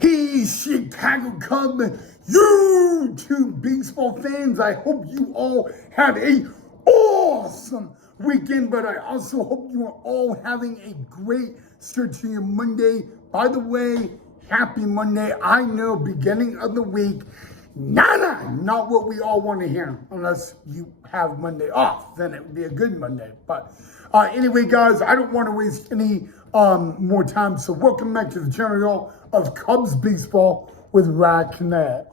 Hey, Chicago Cub YouTube baseball fans, I hope you all have a awesome weekend, but I also hope you are all having a great start to your Monday. By the way, happy Monday. I know, beginning of the week, not what we all want to hear, unless you have Monday off, then it would be a good Monday. But anyway, guys, I don't want to waste any more time, so welcome back to the channel of Cubs Baseball with Racknet.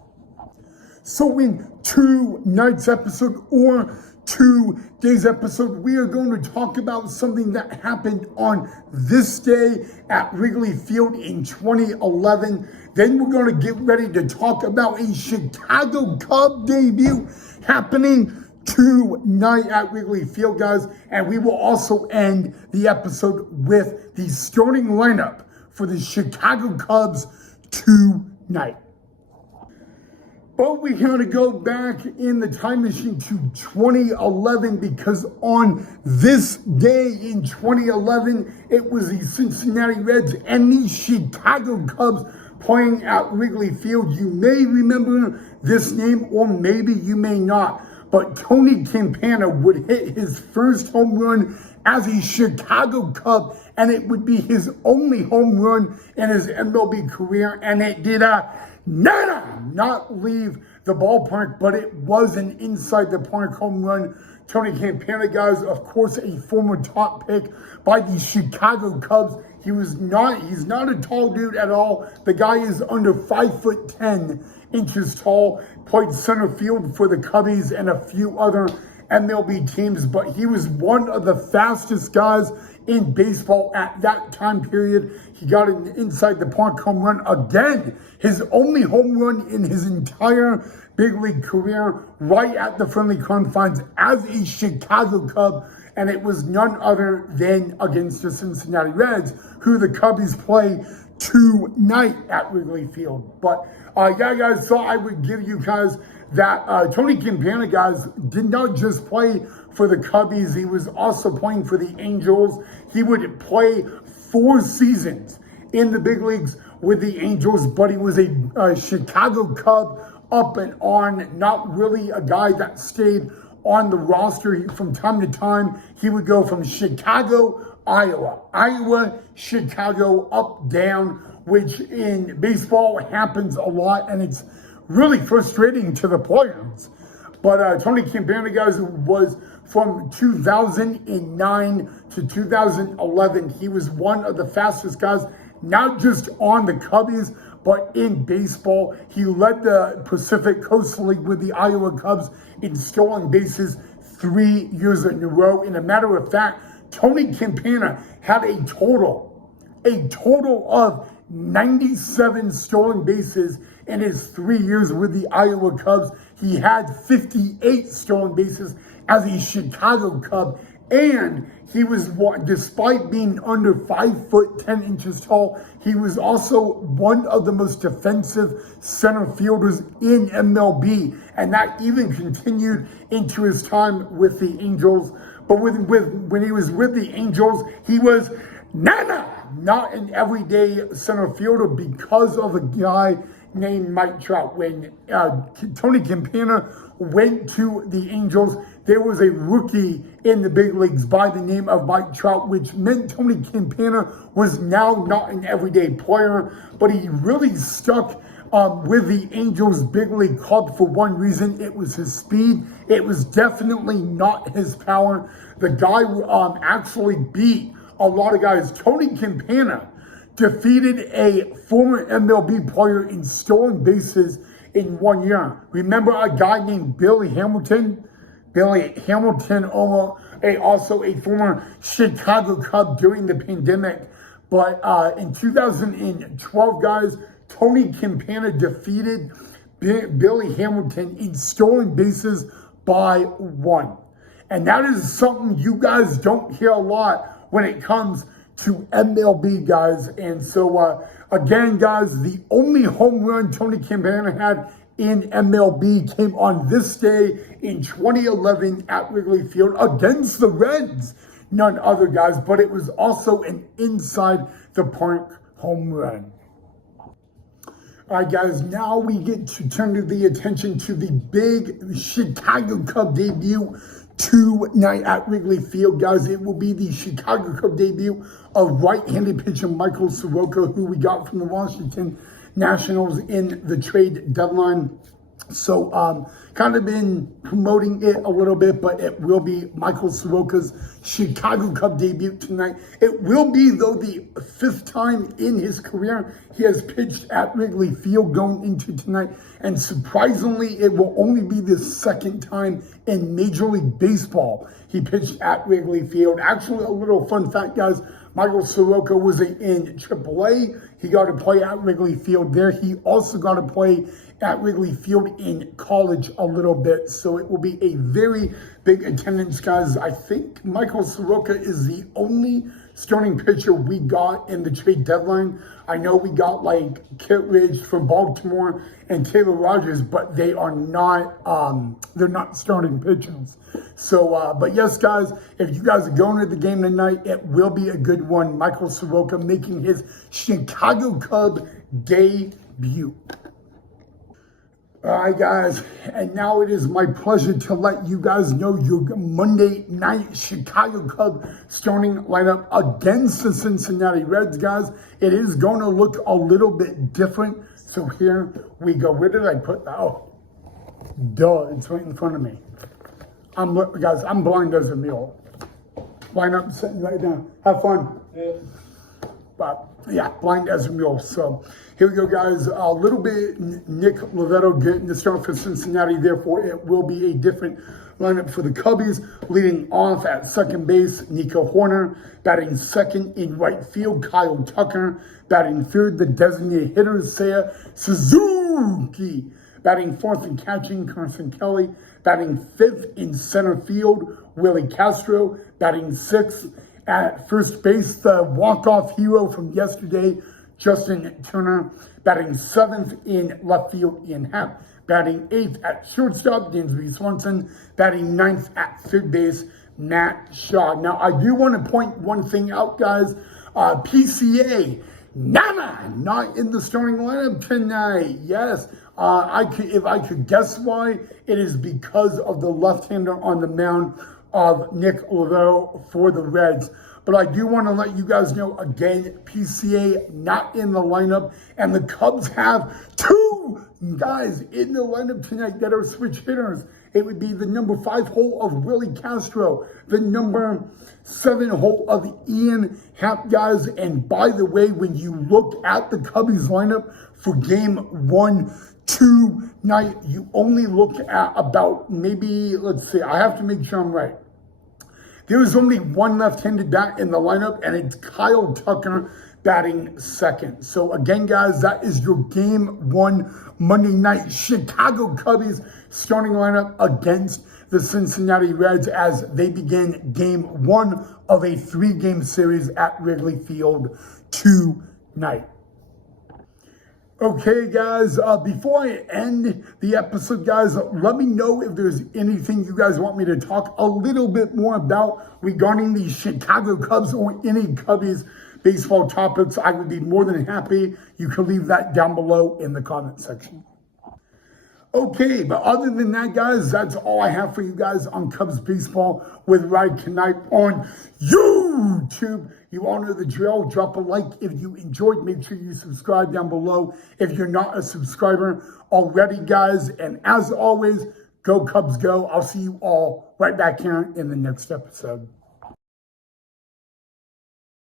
So in tonight's episode, or today's episode, we are going to talk about something that happened on this day at Wrigley Field in 2011. Then we're going to get ready to talk about a Chicago Cub debut happening tonight at Wrigley Field, guys. And we will also end the episode with the starting lineup for the Chicago Cubs tonight. But we got to go back in the time machine to 2011, because on this day in 2011, it was the Cincinnati Reds and the Chicago Cubs playing at Wrigley Field. You may remember this name, or maybe you may not, but Tony Campana would hit his first home run as a Chicago Cub, and it would be his only home run in his MLB career, and it did not leave the ballpark, but it was an inside the park home run. Tony Campana, guys, of course, a former top pick by the Chicago Cubs. He's not a tall dude at all. The guy is under 5'10" tall, played center field for the Cubbies and a few other MLB teams, but he was one of the fastest guys in baseball at that time period. He got an inside the park home run again, his only home run in his entire big league career, right at the friendly confines as a Chicago Cub, and it was none other than against the Cincinnati Reds, who the Cubbies play tonight at Wrigley Field. But yeah, guys, so I would give you guys that Tony Campana, guys, did not just play for the Cubbies. He was also playing for the Angels. He would play 4 seasons in the big leagues with the Angels, but he was a Chicago Cub up and on, not really a guy that stayed on the roster. From time to time, he would go from Chicago, Iowa, Chicago, up, down, which in baseball happens a lot, and it's really frustrating to the players. But Tony Campana, guys, was from 2009 to 2011. He was one of the fastest guys, not just on the Cubbies, but in baseball. He led the Pacific Coast League with the Iowa Cubs in stolen bases 3 years in a row. And a matter of fact, Tony Campana had a total of 97 stolen bases in his 3 years with the Iowa Cubs. He had 58 stolen bases as a Chicago Cub, and he was, despite being under 5'10" tall, he was also one of the most defensive center fielders in MLB, and that even continued into his time with the Angels. But when he was with the Angels, he was not an everyday center fielder because of a guy named Mike Trout. When Tony Campana went to the Angels, there was a rookie in the big leagues by the name of Mike Trout, which meant Tony Campana was now not an everyday player, but he really stuck with the Angels big league club for one reason. It was his speed. It was definitely not his power. The guy actually beat a lot of guys. Tony Campana defeated a former MLB player in stolen bases in 1 year. Remember a guy named Billy Hamilton? Billy Hamilton, also a former Chicago Cub during the pandemic. But in 2012, guys, Tony Campana defeated Billy Hamilton in stolen bases by 1. And that is something you guys don't hear a lot when it comes to MLB, guys. And so, again, guys, the only home run Tony Campana had in MLB came on this day in 2011 at Wrigley Field against the Reds. None other, guys, but it was also an inside the park home run. All right, guys, now we get to turn to the attention to the big Chicago Cub debut tonight at Wrigley Field, guys. It will be the Chicago Cub debut of right-handed pitcher Michael Soroka, who we got from the Washington Nationals in the trade deadline. So, kind of been promoting it a little bit, but it will be Michael Soroka's Chicago Cub debut tonight. It will be, though, the 5th time in his career he has pitched at Wrigley Field going into tonight. And surprisingly, it will only be the 2nd time in Major League Baseball he pitched at Wrigley Field. Actually, a little fun fact, guys. Michael Soroka was in AAA. He got to play at Wrigley Field there. He also got to play at Wrigley Field in college a little bit. So it will be a very big attendance, guys. I think Michael Soroka is the only starting pitcher we got in the trade deadline. I know we got like Kittredge from Baltimore and Taylor Rogers, but they are not, they're not starting pitchers. So, but yes, guys, if you guys are going to the game tonight, it will be a good one. Michael Soroka making his Chicago Cub debut. All right, guys, and now it is my pleasure to let you guys know your Monday night Chicago Cub starting lineup against the Cincinnati Reds, guys. It is going to look a little bit different. So here we go. Where did I put that? Oh, duh, it's right in front of me. Guys, I'm blind as a mule. Lineup sitting right down. Have fun. Yeah. But yeah, blind as a mule. So here we go, guys. A little bit Nick Lovetto getting the start for Cincinnati. Therefore, it will be a different lineup for the Cubbies. Leading off at second base, Nico Horner. Batting second in right field, Kyle Tucker. Batting third, the designated hitter, Seiya Suzuki. Batting fourth and catching, Carson Kelly. Batting fifth in center field, Willie Castro. Batting sixth at first base, the walk-off hero from yesterday, Justin Turner. Batting seventh in left field, Ian Happ. Batting eighth at shortstop, Dansby Swanson. Batting ninth at third base, Matt Shaw. Now, I do want to point one thing out, guys. PCA, not in the starting lineup tonight. Yes, if I could guess why, it is because of the left-hander on the mound of Nick Lovetto for the Reds. But I do want to let you guys know, again, PCA not in the lineup. And the Cubs have 2 guys in the lineup tonight that are switch hitters. It would be the number 5 hole of Willie Castro, the number 7 hole of Ian Happ, guys. And by the way, when you look at the Cubbies lineup for game 1, 2 night, you only look at about maybe, let's see, I have to make sure I'm right. There is only one left-handed bat in the lineup, and it's Kyle Tucker batting second. So again, guys, that is your game 1 Monday night Chicago Cubbies starting lineup against the Cincinnati Reds as they begin game 1 of a 3-game series at Wrigley Field tonight. Okay, guys, before I end the episode, guys, let me know if there's anything you guys want me to talk a little bit more about regarding the Chicago Cubs or any Cubbies baseball topics. I would be more than happy. You can leave that down below in the comment section. Okay, but other than that, guys, that's all I have for you guys on Cubs baseball with Ride Tonight on YouTube. You all know the drill. Drop a like if you enjoyed. Make sure you subscribe down below if you're not a subscriber already, guys. And as always, go Cubs go. I'll see you all right back here in the next episode.